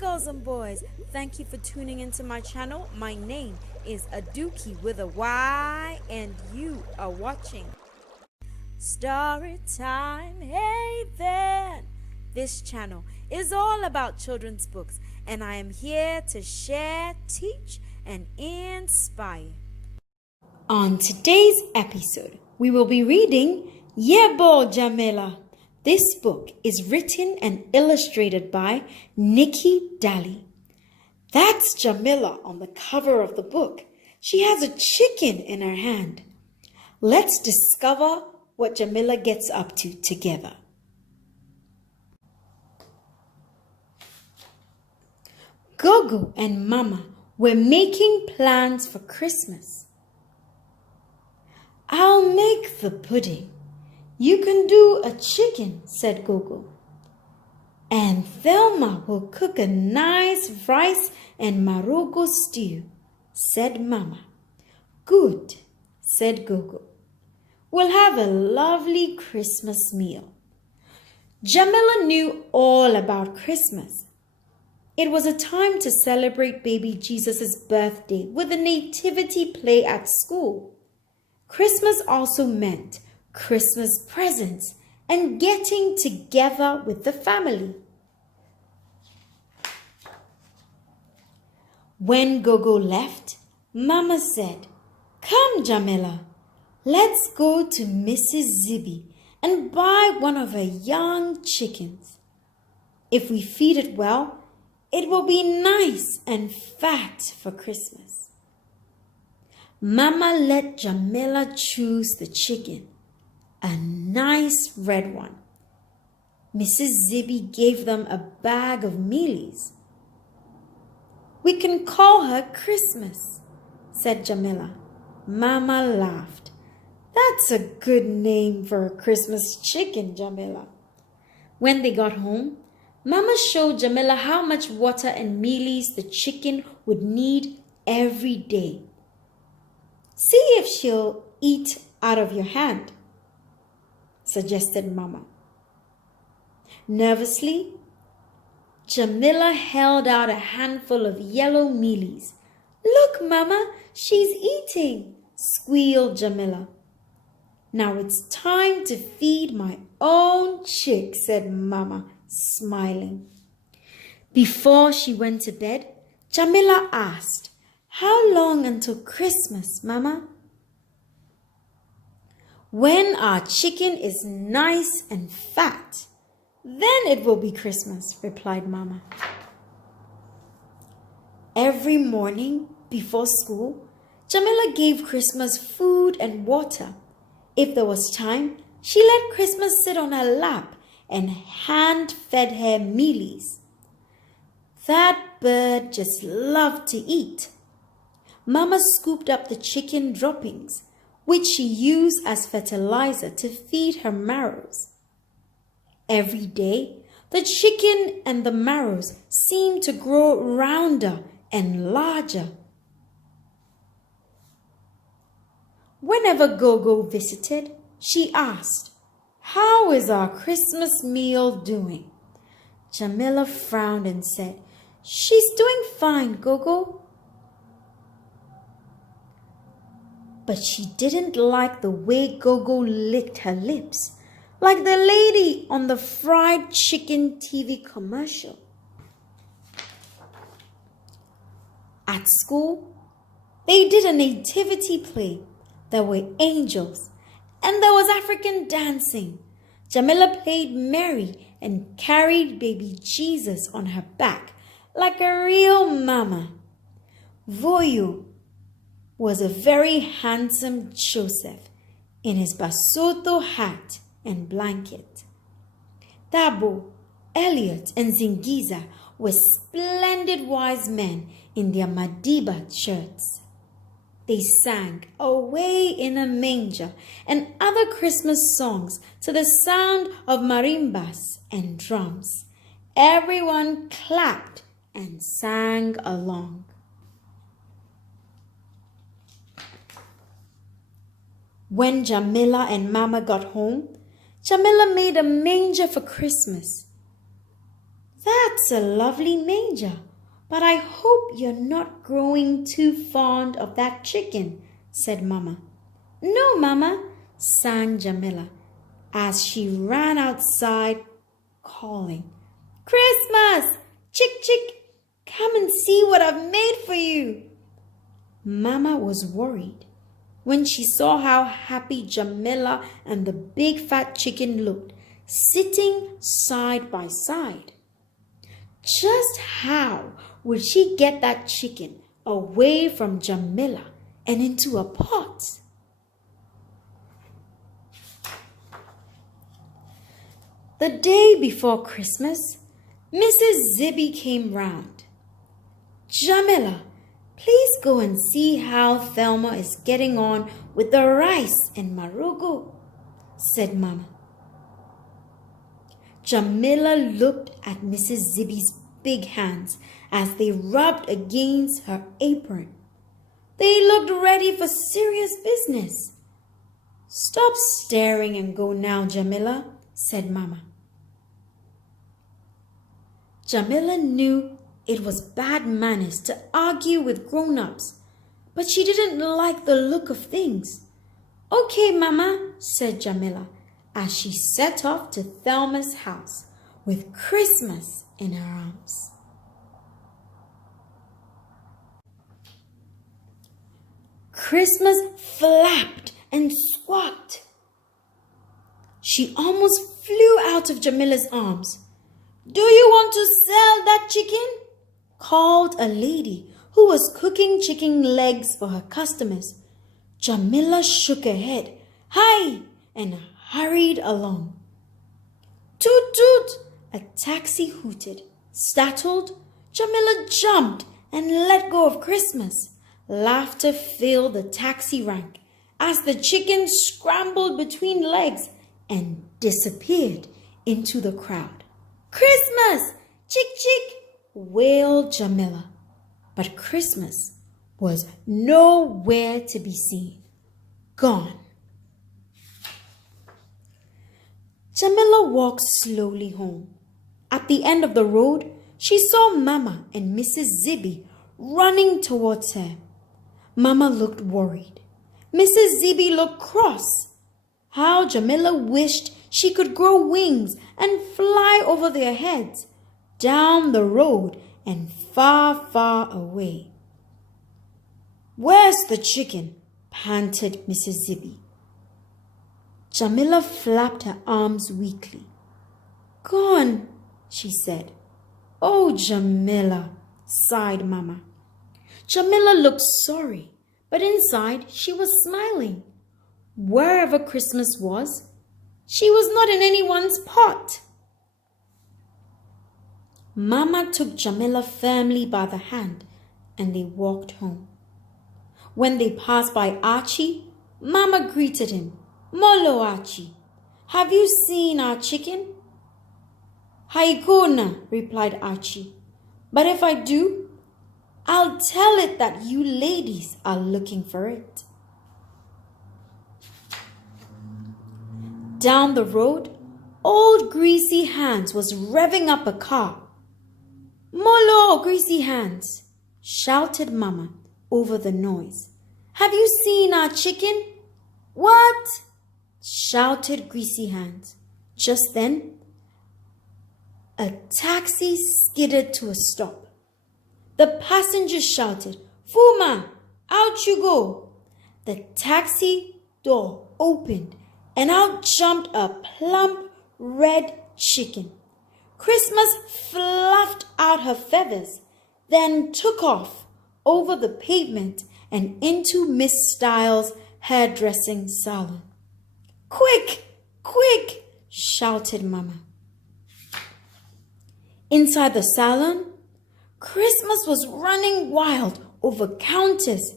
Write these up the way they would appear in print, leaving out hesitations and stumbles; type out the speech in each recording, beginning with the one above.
girls and boys, thank you for tuning into my channel. My name is Aduki with a Y, and you are watching Storytime Haven. This channel is all about children's books, and I am here to share, teach, and inspire. On today's episode, we will be reading Yebo Jamela. This book is written and illustrated by Niki, Daly. That's Jamila on the cover of the book. She has a chicken in her hand. Let's discover what Jamila gets up to together. Gogo and Mama were making plans for Christmas. I'll make the pudding. You can do a chicken, said Gogo. And Thelma will cook a nice rice and marogo stew, said Mama. Good, said Gogo. We'll have a lovely Christmas meal. Jamila knew all about Christmas. It was a time to celebrate baby Jesus' birthday with a nativity play at school. Christmas also meant Christmas presents and getting together with the family. When Gogo left, Mama said, "Come, Jamila, let's go to Mrs. Zibby and buy one of her young chickens. If we feed it well, it will be nice and fat for Christmas." Mama let Jamila choose the chicken, a nice red one. Mrs. Zibby gave them a bag of mealies. We can call her Christmas, said Jamila. Mama laughed. That's a good name for a Christmas chicken, Jamila. When they got home, Mama showed Jamila how much water and mealies the chicken would need every day. See if she'll eat out of your hand, suggested Mama. Nervously, Jamila held out a handful of yellow mealies. Look, Mama, she's eating, squealed Jamila. Now it's time to feed my own chick, said Mama, smiling. Before she went to bed, Jamila asked, How long until Christmas, Mama? When our chicken is nice and fat, then it will be Christmas, replied Mama. Every morning before school, Jamila gave Christmas food and water. If there was time, she let Christmas sit on her lap and hand-fed her mealies. That bird just loved to eat. Mama scooped up the chicken droppings, which she used as fertilizer to feed her marrows. Every day, the chicken and the marrows seemed to grow rounder and larger. Whenever Gogo visited, she asked, How is our Christmas meal doing? Jamila frowned and said, She's doing fine, Gogo. But she didn't like the way Gogo licked her lips, like the lady on the fried chicken TV commercial. At school, they did a nativity play. There were angels and there was African dancing. Jamila played Mary and carried baby Jesus on her back like a real mama. Voyo was a very handsome Joseph in his Basotho hat and blanket. Thabo, Elliot, and Zingiza were splendid wise men in their Madiba shirts. They sang Away in a Manger and other Christmas songs to the sound of marimbas and drums. Everyone clapped and sang along. When Jamila and Mama got home, Jamila made a manger for Christmas. "That's a lovely manger, but I hope you're not growing too fond of that chicken," said Mama. "No, Mama," sang Jamila as she ran outside calling, "Christmas! Chick, chick! Come and see what I've made for you." Mama was worried when she saw how happy Jamila and the big fat chicken looked, sitting side by side. Just how would she get that chicken away from Jamila and into a pot? The day before Christmas, Mrs. Zibby came round. "Jamila, please go and see how Thelma is getting on with the rice and marugo," said Mama. Jamila looked at Mrs. Zibby's big hands as they rubbed against her apron. They looked ready for serious business. "Stop staring and go now, Jamila," said Mama. Jamila knew it was bad manners to argue with grown-ups, but she didn't like the look of things. "Okay, Mama," said Jamila as she set off to Thelma's house with Christmas in her arms. Christmas flapped and squawked. She almost flew out of Jamila's arms. "Do you want to sell that chicken?" called a lady who was cooking chicken legs for her customers. Jamila shook her head high and hurried along. "Toot toot!" a taxi hooted. Startled, Jamila jumped and let go of Christmas. Laughter filled the taxi rank as the chicken scrambled between legs and disappeared into the crowd. "Christmas! Chick chick!" wailed Jamila. But Christmas was nowhere to be seen. Gone. Jamila walked slowly home. At the end of the road, she saw Mama and Mrs. Zibby running towards her. Mama looked worried. Mrs. Zibby looked cross. How Jamila wished she could grow wings and fly over their heads, down the road and far, far away. "Where's the chicken?" panted Mrs. Zibby. Jamila flapped her arms weakly. "Gone," she said. "Oh, Jamila," sighed Mama. Jamila looked sorry, but inside she was smiling. Wherever Christmas was, she was not in anyone's pot. Mama took Jamila firmly by the hand and they walked home. When they passed by Archie, Mama greeted him. "Molo, Archie, have you seen our chicken?" "Haikona," replied Archie. "But if I do, I'll tell it that you ladies are looking for it." Down the road, old Greasy Hands was revving up a car. "Molo, Greasy Hands," shouted Mama over the noise. "Have you seen our chicken?" "What?" shouted Greasy Hands. Just then, a taxi skidded to a stop. The passengers shouted, "Fuma, out you go." The taxi door opened and out jumped a plump red chicken. Christmas fluffed out her feathers, then took off over the pavement and into Miss Styles' hairdressing salon. "Quick, quick!" shouted Mama. Inside the salon, Christmas was running wild over counters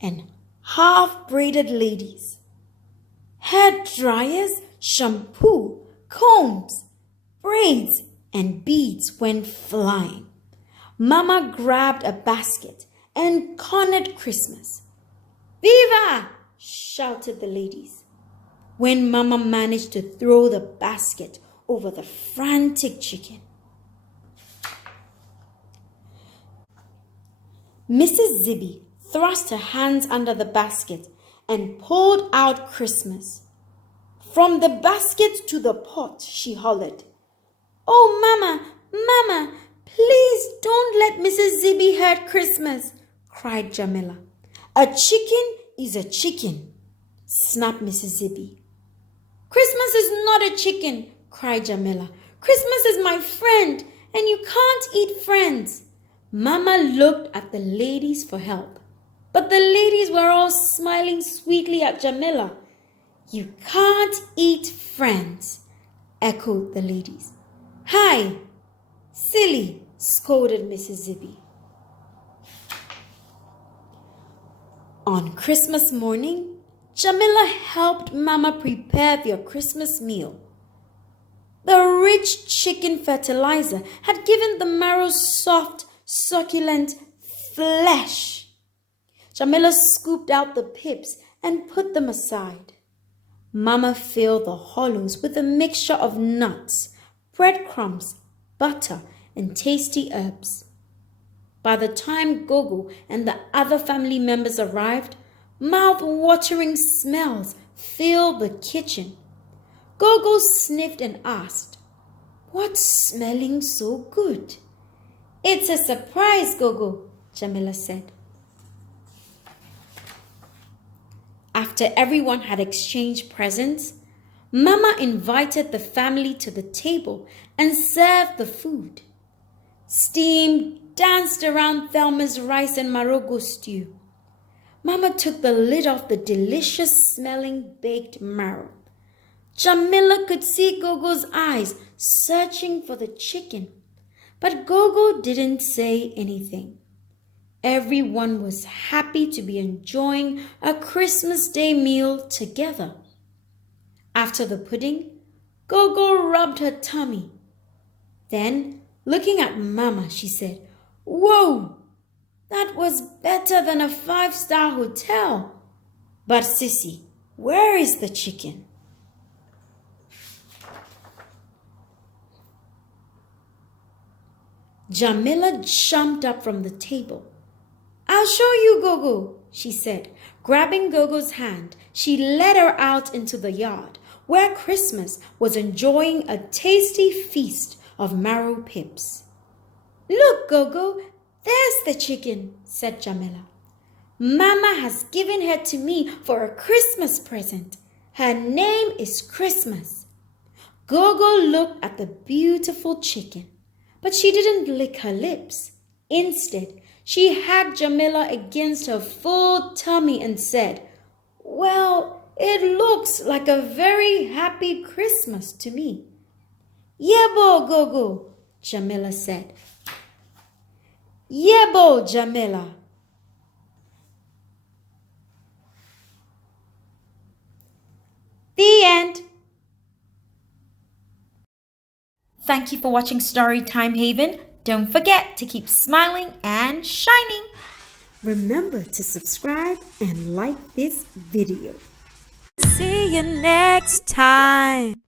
and half-braided ladies. Hair dryers, shampoo, combs, braids, and beads went flying. Mama grabbed a basket and cornered Christmas. "Viva!" shouted the ladies. When Mama managed to throw the basket over the frantic chicken. Mrs. Zibby thrust her hands under the basket and pulled out Christmas. From the basket to the pot, she hollered. "Oh, Mama, please don't let Mrs. Zibby hurt Christmas," cried Jamela. "A chicken is a chicken," snapped Mrs. Zibby. "Christmas is not a chicken," cried Jamela. "Christmas is my friend, and you can't eat friends." Mama looked at the ladies for help, but the ladies were all smiling sweetly at Jamela. "You can't eat friends," echoed the ladies. "Hi, silly," scolded Mrs. Zibby. On Christmas morning, Jamela helped Mama prepare their Christmas meal. The rich chicken fertilizer had given the marrow soft, succulent flesh. Jamela scooped out the pips and put them aside. Mama filled the hollows with a mixture of nuts, breadcrumbs, butter, and tasty herbs. By the time Gogo and the other family members arrived, mouth-watering smells filled the kitchen. Gogo sniffed and asked, "What's smelling so good?" "It's a surprise, Gogo," Jamela said. After everyone had exchanged presents, Mama invited the family to the table and served the food. Steam danced around Thelma's rice and marogo stew. Mama took the lid off the delicious-smelling baked marrow. Jamila could see Gogo's eyes searching for the chicken, but Gogo didn't say anything. Everyone was happy to be enjoying a Christmas Day meal together. After the pudding, Gogo rubbed her tummy. Then, looking at Mama, she said, "Whoa, that was better than a 5-star hotel. But Sissy, where is the chicken?" Jamila jumped up from the table. "I'll show you, Gogo," she said. Grabbing Gogo's hand, she led her out into the yard, where Christmas was enjoying a tasty feast of marrow pips. "Look, Gogo, there's the chicken," said Jamila. "Mama has given her to me for a Christmas present. Her name is Christmas." Gogo looked at the beautiful chicken, but she didn't lick her lips. Instead, she hugged Jamila against her full tummy and said, "Well, it looks like a very happy Christmas to me." "Yebo, Gogo," Jamila said. "Yebo, Jamila." The end. Thank you for watching Storytime Haven. Don't forget to keep smiling and shining. Remember to subscribe and like this video. See you next time.